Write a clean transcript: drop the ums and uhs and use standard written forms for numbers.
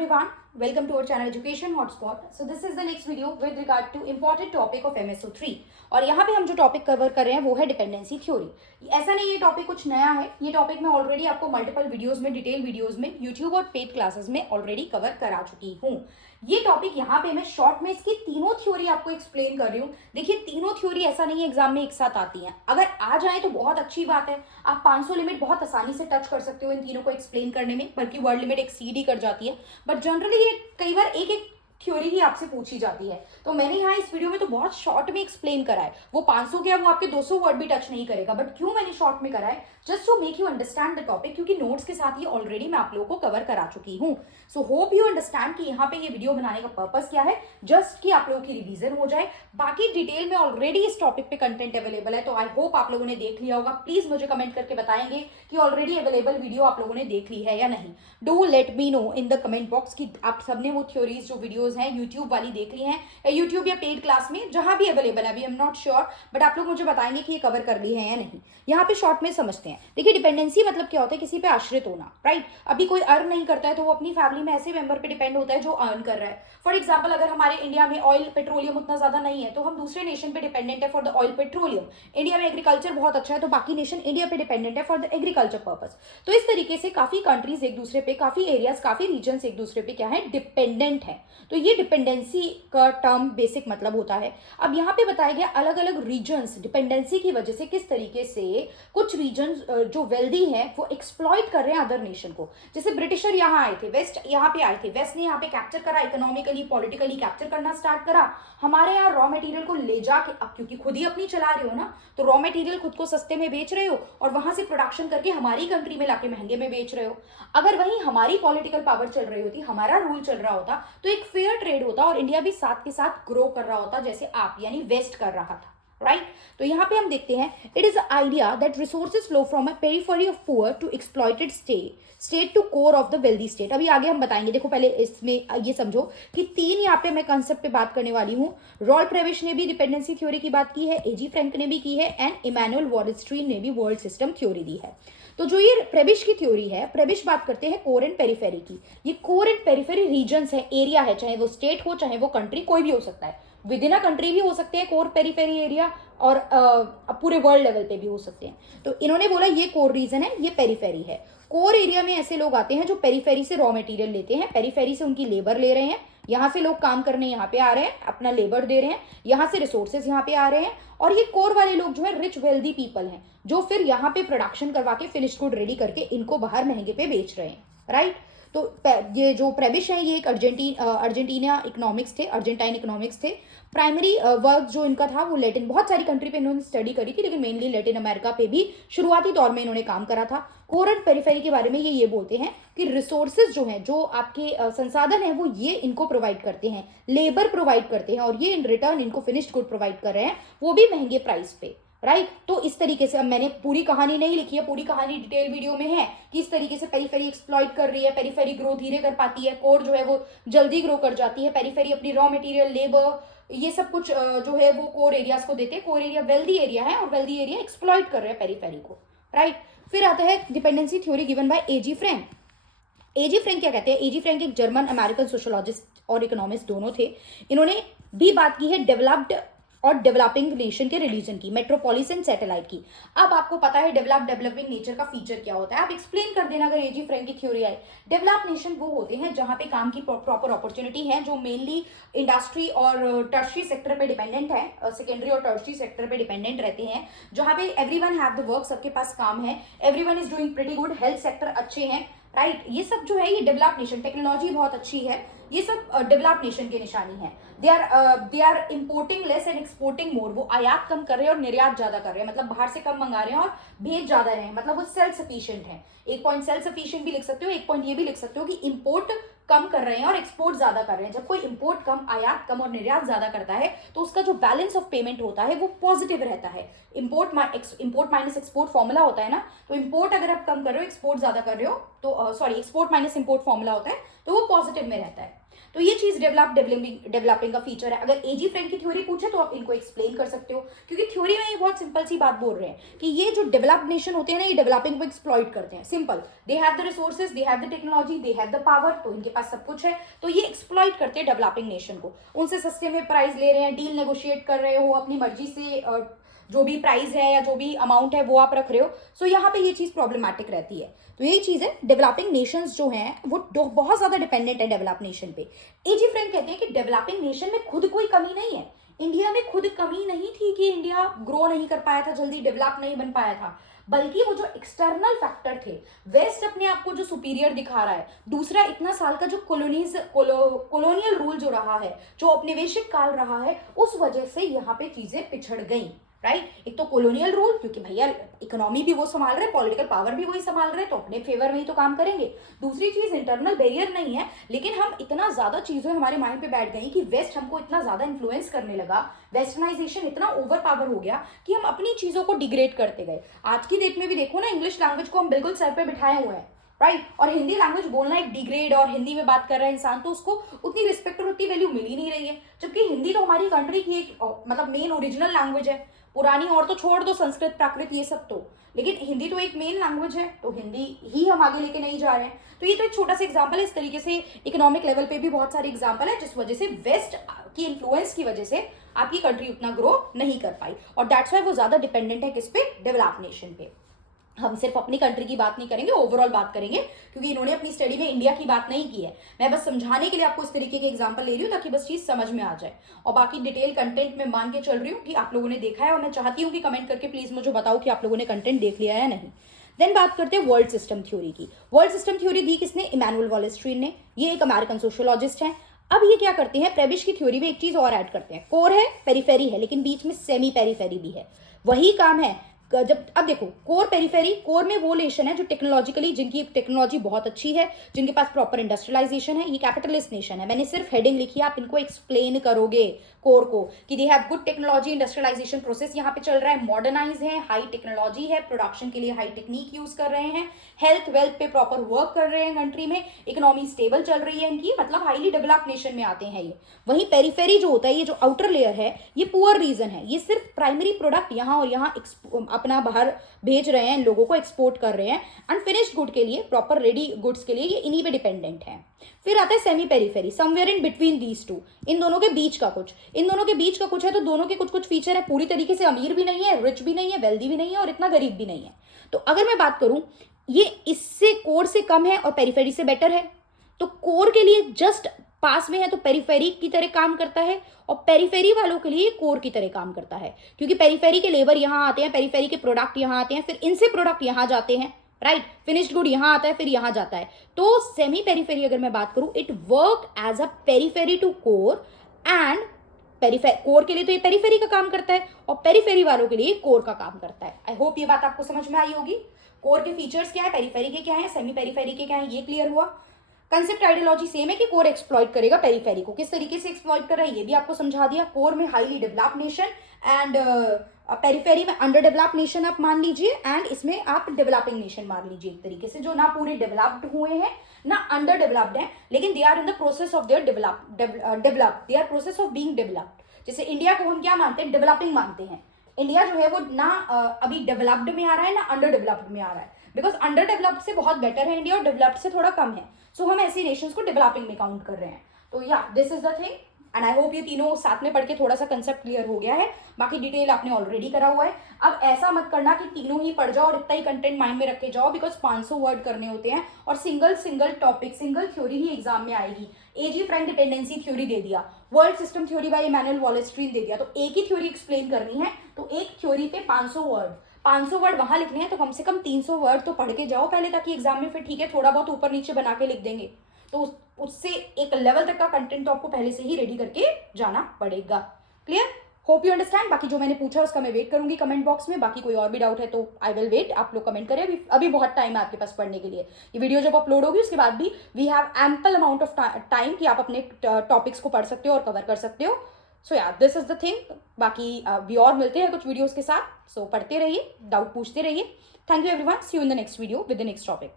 everyone, welcome to our channel Education Hotspot. So this is the next video with regard to important topic of MSO3 और यहाँ पे हम जो topic cover कर रहे हैं वो है डिपेंडेंसी थ्योरी। ऐसा नहीं ये टॉपिक कुछ नया है, ये टॉपिक मैं ऑलरेडी आपको मल्टीपल वीडियोस में डिटेल वीडियोस में यूट्यूब और पेड क्लासेस में ऑलरेडी कवर करा चुकी हूँ। ये टॉपिक यहाँ पे मैं शॉर्ट में इसकी तीनों थ्योरी आपको एक्सप्लेन कर रही हूँ। देखिए तीनों थ्योरी ऐसा नहीं है एग्जाम में एक साथ आती हैं, अगर आ जाए तो बहुत अच्छी बात है, आप 500 लिमिट बहुत आसानी से टच कर सकते हो इन तीनों को एक्सप्लेन करने में, बल्कि वर्ड लिमिट एक्सीड ही कर जाती है। बट जनरली ये कई बार एक एक थ्योरी ही आपसे पूछी जाती है, तो मैंने यहाँ इस वीडियो में तो बहुत शॉर्ट में एक्सप्लेन करा है। वो 500 क्या वो आपके 200 वर्ड भी टच नहीं करेगा, बट क्यों मैंने शॉर्ट में करा है, just to make you understand the topic, क्योंकि नोट्स के साथ ये ऑलरेडी मैं आप लोगों को कवर करा चुकी हूँ। सो होप यू अंडरस्टैंड कि यहाँ पे ये वीडियो बनाने का पर्पस क्या है, जस्ट कि आप लोगों की रिवीजन हो जाए। बाकी डिटेल में ऑलरेडी इस टॉपिक पे कंटेंट अवेलेबल है, तो आई होप आप लोगों ने देख लिया होगा। प्लीज मुझे कमेंट करके बताएंगे कि ऑलरेडी अवेलेबल वीडियो आप लोगों ने देख ली है या नहीं। Do let me know in the comment box कि आप सबने वो थ्योरीज जो वीडियोज हैं यूट्यूब वाली देख ली हैं, यूट्यूब या पेड क्लास में जहां भी अवेलेबल है, अभी I am not sure, but आप लोग मुझे बताएंगे कि ये कवर कर ली है या नहीं। यहाँ पे शॉर्ट में समझते हैं। देखिए डिपेंडेंसी मतलब क्या होता है, किसी पे आश्रित होना, राइट। अभी कोई अर्न नहीं करता है तो वो अपनी फैमिली में ऐसे मेंबर पे डिपेंड होता है जो अर्न कर रहा है। फॉर एग्जाम्पल अगर हमारे इंडिया में ऑयल पेट्रोलियम उतना ज्यादा नहीं है तो हम दूसरे नेशन पे डिपेंडेंट है for the oil petroleum. India में एग्रीकल्चर बहुत अच्छा है तो बाकी नेशन इंडिया पे डिपेंडेंट है फॉर द एग्रीकल्चर पर्पज। तो इस तरीके से काफी कंट्रीज एक दूसरे पे, काफी एरियाज, काफी रीजन एक दूसरे पे क्या है, डिपेंडेंट है। तो ये डिपेंडेंसी का टर्म बेसिक मतलब होता है। अब यहाँ पे बताया गया अलग अलग रीजन्स डिपेंडेंसी की वजह से किस तरीके से कुछ रीजन्स जो वेल्दी है वो एक्सप्लॉइट कर रहे हैं अदर नेशन को। जैसे ब्रिटिशर यहाँ आए थे, वेस्ट यहाँ पे आए थे, वेस्ट ने यहाँ पे कैप्चर करा, इकोनॉमिकली पॉलिटिकली कैप्चर करना स्टार्ट करा। हमारे यहाँ रॉ मटेरियल को ले जाके, अब क्योंकि खुद ही अपनी चला रहे हो ना, तो रॉ मटेरियल खुद को सस्ते में बेच रहे हो और वहां से प्रोडक्शन करके हमारी कंट्री में लाके महंगे में बेच रहे हो। अगर वहीं हमारी पॉलिटिकल पावर चल रही होती, हमारा रूल चल रहा होता, तो एक फेयर ट्रेड होता और इंडिया भी साथ के साथ ग्रो कर रहा होता, जैसे आप यानी वेस्ट कर रहा था, राइट। तो यहाँ पे हम देखते हैं, it is idea that resources flow from a periphery of poor to exploited state to core of the wealthy state. अभी आगे हम बताएंगे। देखो पहले इसमें ये समझो कि तीन यहाँ पे मैं कंसेप्ट पे बात करने वाली हूँ। रॉल्फ प्रेविश ने भी डिपेंडेंसी थ्योरी की बात की है, एजी फ्रैंक ने भी की है, एंड इमैनुअल वॉरेस्ट्रीन ने भी वर्ल्ड सिस्टम थ्योरी दी है। तो जो ये प्रेविश की थ्योरी है, प्रेविश बात करते हैं कोर एंड पेरिफेरी की। ये कोर एंड पेरिफेरी रीजन्स है, एरिया है, चाहे वो स्टेट हो चाहे वो कंट्री, कोई भी हो सकता है। विद इन अ कंट्री भी हो सकते हैं कोर पेरिफेरी एरिया, और पूरे वर्ल्ड लेवल पे भी हो सकते हैं। तो इन्होंने बोला ये कोर रीजन है, ये पेरिफेरी है। कोर एरिया में ऐसे लोग आते हैं जो पेरिफेरी से रॉ मटेरियल लेते हैं, पेरिफेरी से उनकी लेबर ले रहे हैं, यहाँ से लोग काम करने यहाँ पे आ रहे हैं, अपना लेबर दे रहे हैं, यहाँ से रिसोर्सेज यहाँ पे आ रहे हैं, और ये कोर वाले लोग जो है रिच वेल्दी पीपल हैं, जो फिर यहाँ पे प्रोडक्शन करवा के फिनिश गुड रेडी करके इनको बाहर महंगे पे बेच रहे हैं, राइट। तो ये जो प्रेविश है ये एक अर्जेंटीना इकोनॉमिक्स थे, अर्जेंटाइन इकोनॉमिक्स थे। प्राइमरी वर्क जो इनका था वो लैटिन, बहुत सारी कंट्री पे इन्होंने स्टडी करी थी, लेकिन मेनली लैटिन अमेरिका पे भी शुरुआती दौर में इन्होंने काम करा था। कोर एंड पेरिफेरी के बारे में ये बोलते हैं कि रिसोर्सेज जो हैं, जो आपके संसाधन है, वो ये इनको प्रोवाइड करते हैं, लेबर प्रोवाइड करते हैं, और ये इन रिटर्न इनको फिनिश्ड गुड प्रोवाइड कर रहे हैं, वो भी महंगे प्राइस पे, राइट। तो इस तरीके से, अब मैंने पूरी कहानी नहीं लिखी है, पूरी कहानी डिटेल वीडियो में है कि इस तरीके से पेरिफेरी एक्सप्लॉइट कर रही है, पेरिफेरी ग्रो धीरे कर पाती है, कोर जो है वो जल्दी ग्रो कर जाती है, पेरिफेरी अपनी रॉ मटेरियल, लेबर, ये सब कुछ जो है वो कोर एरियाज को देते हैं। कोर एरिया वेल्दी एरिया है और वेल्दी एरिया एक्सप्लॉइट कर रहे हैं पेरिफेरी को, राइट। फिर आता है dependency theory given by AG Frank. AG Frank क्या कहते हैं? एजी फ्रैंक एक जर्मन अमेरिकन सोशोलॉजिस्ट और इकोनॉमिस्ट दोनों थे। इन्होंने भी बात की है डेवलप्ड और डेवलपिंग नेशन के रिलीजन की, मेट्रोपोलिस एंड सैटेलाइट की। अब आपको पता है डेवलपिंग नेचर का फीचर क्या होता है, आप एक्सप्लेन कर देना अगर एजी फ्रैंक की थ्योरी आए। डेवलप नेशन वो होते हैं जहां पे काम की प्रॉपर अपॉर्चुनिटी है, जो मेनली इंडस्ट्री और टर्शरी सेक्टर पे डिपेंडेंट है, सेकेंडरी और टर्शरी सेक्टर पे डिपेंडेंट रहते हैं, जहां पे एवरीवन हैव द वर्क, सबके पास काम है, everyone is doing pretty good, health sector अच्छे हैं, राइट। ये सब जो है ये डेवलप नेशन, टेक्नोलॉजी बहुत अच्छी है, ये सब डेवलप नेशन की निशानी है। They are importing less and exporting more. वो आयात कम कर रहे हैं और निर्यात ज्यादा कर रहे हैं, मतलब बाहर से कम मंगा रहे हैं और भेज ज्यादा रहे हैं, मतलब वो सेल्फ सफिशिएंट है। एक पॉइंट सेल्फ सफिशिएंट भी लिख सकते हो, एक पॉइंट ये भी लिख सकते हो कि इंपोर्ट कम कर रहे हैं और एक्सपोर्ट ज्यादा कर रहे हैं। जब कोई इंपोर्ट कम, आयात कम और निर्यात ज्यादा करता है तो उसका जो बैलेंस ऑफ पेमेंट होता है वो पॉजिटिव रहता है। इंपोर्ट माइनस एक्सपोर्ट फॉर्मूला होता है ना, तो इंपोर्ट अगर आप कम कर रहे हो, एक्सपोर्ट ज्यादा कर रहे हो, तो एक्सपोर्ट माइनस इंपोर्ट फॉर्मूला होता है, तो वो पॉजिटिव में रहता है। तो ये चीज डेवलपिंग का फीचर है। अगर एजी फ्रैंक की थ्योरी पूछे तो आप इनको एक्सप्लेन कर सकते हो, क्योंकि थ्योरी में ये बहुत सिंपल सी बात बोल रहे हैं कि ये जो डेवलप्ड नेशन होते हैं ना, ये डेवलपिंग को एक्सप्लॉइट करते हैं। Simple, they have the resources, they have the technology, they have the power, तो इनके पास सब कुछ है, तो ये एक्सप्लॉइट करते हैं डेवलपिंग नेशन को। उनसे सस्ते में प्राइस ले रहे हैं, डील नेगोशिएट कर रहे हो, अपनी मर्जी से जो भी प्राइस है या जो भी अमाउंट है वो आप रख रहे हो। सो यहाँ पे ये चीज प्रॉब्लमैटिक रहती है। तो यही चीज है, डेवलपिंग नेशंस जो हैं वो बहुत ज्यादा डिपेंडेंट है डेवलप नेशन पे। एजी फ्रैंक कहते हैं कि डेवलपिंग नेशन में खुद कोई कमी नहीं है। इंडिया में खुद कमी नहीं थी कि इंडिया ग्रो नहीं कर पाया था, जल्दी डेवलप नहीं बन पाया था, बल्कि वो जो एक्सटर्नल फैक्टर थे, वेस्ट अपने आप को जो सुपीरियर दिखा रहा है, दूसरा इतना साल का जो कॉलोनियल रूल जो रहा है, जो औपनिवेशिक काल रहा है, उस वजह से यहाँ पे चीजें पिछड़ गई। राइट, एक तो कॉलोनियल रूल, क्योंकि भैया इकोनॉमी भी वो संभाल रहे, पॉलिटिकल पावर भी वही संभाल रहे, तो अपने फेवर में ही तो काम करेंगे। दूसरी चीज, इंटरनल बैरियर नहीं है, लेकिन हम इतना ज्यादा चीजें हमारे माइंड पे बैठ गई कि वेस्ट हमको इतना ज्यादा इन्फ्लुएंस करने लगा, वेस्टर्नाइजेशन इतना ओवर पावर हो गया कि हम अपनी चीजों को डिग्रेड करते गए। आज की डेट में भी देखो ना, इंग्लिश लैंग्वेज को हम बिल्कुल सर पे बिठाए हुए हैं, राइट, और हिंदी लैंग्वेज बोलना एक डिग्रेड, और हिंदी में बात कर रहा है इंसान तो उसको उतनी रिस्पेक्ट और उतनी वैल्यू मिल ही नहीं रही है, जबकि हिंदी तो हमारी कंट्री की एक मतलब मेन ओरिजिनल लैंग्वेज है। पुरानी और तो छोड़ दो, संस्कृत प्राकृत ये सब तो, लेकिन हिंदी तो एक मेन लैंग्वेज है, तो हिंदी ही हम आगे लेके नहीं जा रहे हैं। तो ये तो एक छोटा सा एग्जांपल है। इस तरीके से इकोनॉमिक लेवल पे भी बहुत सारे एग्जांपल है जिस वजह से वेस्ट की इन्फ्लुएंस की वजह से आपकी कंट्री उतना ग्रो नहीं कर पाई, और दैट्स वाई वो ज्यादा डिपेंडेंट है किस पे, डेवलप नेशन पे। हम सिर्फ अपनी कंट्री की बात नहीं करेंगे, ओवरऑल बात करेंगे, क्योंकि इन्होंने अपनी स्टडी में इंडिया की बात नहीं की है। मैं बस समझाने के लिए आपको इस तरीके के एग्जांपल ले रही हूँ ताकि बस चीज समझ में आ जाए, और बाकी डिटेल कंटेंट में मान के चल रही हूँ कि आप लोगों ने देखा है, और मैं चाहती हूँ कि कमेंट करके प्लीज मुझे बताओ कि आप लोगों ने कंटेंट देख लिया है या नहीं। देन बात करते हैं वर्ल्ड सिस्टम थ्योरी की। वर्ल्ड सिस्टम थ्योरी दी किसने, इमैनुअल वॉलेस्ट्रीन ने। ये एक अमेरिकन सोशियोलॉजिस्ट हैं। अब ये क्या करते हैं, प्रेबिश की थ्योरी में एक चीज और ऐड करते हैं, कोर है, पेरिफेरी है, लेकिन बीच में सेमी पेरिफेरी भी है। वही काम है जब, अब देखो, कोर पेरिफेरी, कोर में वो नेशन है जो टेक्नोलॉजिकली, जिनकी टेक्नोलॉजी बहुत अच्छी है, जिनके पास प्रॉपर इंडस्ट्रियलाइजेशन है, ये कैपिटलिस्ट नेशन है। मैंने सिर्फ हेडिंग लिखी है, आप इनको एक्सप्लेन करोगे कोर को कि they have good technology, industrialization process यहाँ पे चल रहा है, मॉडर्नाइज है, हाई टेक्नोलॉजी है, प्रोडक्शन के लिए हाई टेक्निक यूज कर रहे हैं, हेल्थ वेल्थ पे प्रॉपर वर्क कर रहे हैं कंट्री में, इकोनॉमी स्टेबल चल रही है इनकी, मतलब हाईली डेवलप नेशन में आते हैं ये। वहीं पेरिफेरी जो होता है, ये जो आउटर लेयर है, ये पुअर रीजन है, ये सिर्फ प्राइमरी प्रोडक्ट यहाँ और यहाँ अपना बाहर भेज रहे हैं, लोगों को एक्सपोर्ट कर रहे हैं, अनफिनिश्ड गुड के लिए, प्रॉपर रेडी गुड्स के लिए ये इन्हीं पे डिपेंडेंट है। फिर आता है semi periphery, somewhere in between these two, इन दोनों के बीच का कुछ, इन दोनों के बीच का कुछ है, तो दोनों के कुछ कुछ फीचर है, पूरी तरीके से अमीर भी नहीं है, रिच भी नहीं है, वेल्दी भी नहीं है, और इतना गरीब भी नहीं है। तो अगर मैं बात करूं, ये इससे कोर से कम है और पेरिफेरी से बेटर है, तो कोर के लिए जस्ट पास में है तो पेरिफेरी की तरह काम करता है, और पेरिफेरी वालों के लिए कोर की तरह काम करता है, क्योंकि पेरिफेरी के लेबर यहां आते हैं, पेरिफेरी के प्रोडक्ट यहां आते हैं, फिर इनसे प्रोडक्ट यहां जाते हैं, राइट, फिनिश्ड गुड यहां आता है, फिर यहां जाता है। तो सेमी पेरिफेरी अगर मैं बात करूं, it work as a periphery to core, and core के लिए तो ये पेरिफेरी का काम करता है, और पेरिफेरी वालों के लिए कोर का काम करता है। आई होप ये बात आपको समझ में आई होगी। कोर के फीचर्स क्या है, पेरिफेरी के क्या है, सेमी पेरिफेरी के क्या है, ये क्लियर हुआ। कंसेप्ट आइडियोलॉजी सेम है कि कोर एक्सप्लॉइट करेगा पेरिफेरी को, किस तरीके से एक्सप्लॉइट कर रहा है ये भी आपको समझा दिया। कोर में highly develop nation, and periphery में अंडर डेवलप नेशन आप मान लीजिए, एंड इसमें आप डेवलपिंग नेशन मान लीजिए एक तरीके से, जो ना पूरे डेवलप्ड हुए हैं ना अंडर डेवलप्ड हैं, लेकिन they are in the process of their develop, they are process of being developed. जैसे इंडिया को हम क्या मानते हैं, डेवलपिंग मानते हैं। इंडिया जो है वो ना अभी डेवलप्ड में आ रहा है ना अंडर डेवलप्ड में आ रहा है, बिकॉज अंडर डेवलप्ड से बहुत बेटर है इंडिया और डेवलप्ड से थोड़ा कम है। सो हम ऐसी नेशंस को डेवलपिंग में काउंट कर रहे हैं। तो या this is the thing, and I hope ये तीनों साथ में पढ़ के थोड़ा सा कंसेप्ट क्लियर हो गया है। बाकी डिटेल आपने ऑलरेडी करा हुआ है। अब ऐसा मत करना कि तीनों ही पढ़ जाओ और इतना ही कंटेंट माइंड में रखे जाओ, बिकॉज 500 वर्ड करने होते हैं, और सिंगल टॉपिक, सिंगल थ्योरी ही एग्जाम में आएगी। एजी फ्रैंक डिपेंडेंसी थ्योरी दे दिया, world system theory by Immanuel Wallerstein दे दिया, तो एक ही थ्योरी एक्सप्लेन करनी है, तो एक थ्योरी पे 500 वर्ड वहां लिखने हैं, तो कम से कम 300 वर्ड तो पढ़ के जाओ पहले, ताकि एग्जाम में फिर ठीक है थोड़ा बहुत ऊपर नीचे बना के लिख देंगे, तो उससे एक लेवल तक का कंटेंट तो आपको पहले से ही रेडी करके जाना पड़ेगा। Clear, hope you understand. बाकी जो मैंने पूछा उसका मैं वेट करूंगी कमेंट बॉक्स में। बाकी कोई और भी डाउट है तो आई विल वेट, आप लोग कमेंट करें। अभी बहुत टाइम है आपके पास पढ़ने के लिए। ये वीडियो जब अपलोड होगी उसके बाद भी we have ample amount of time कि आप अपने टॉपिक्स को पढ़ सकते हो और कवर कर सकते हो। सो या दिस इज द थिंग। बाकी भी और मिलते हैं कुछ वीडियोज के साथ। सो पढ़ते रहिए, डाउट पूछते रहिए। Thank you everyone, see you in the next video with the next topic.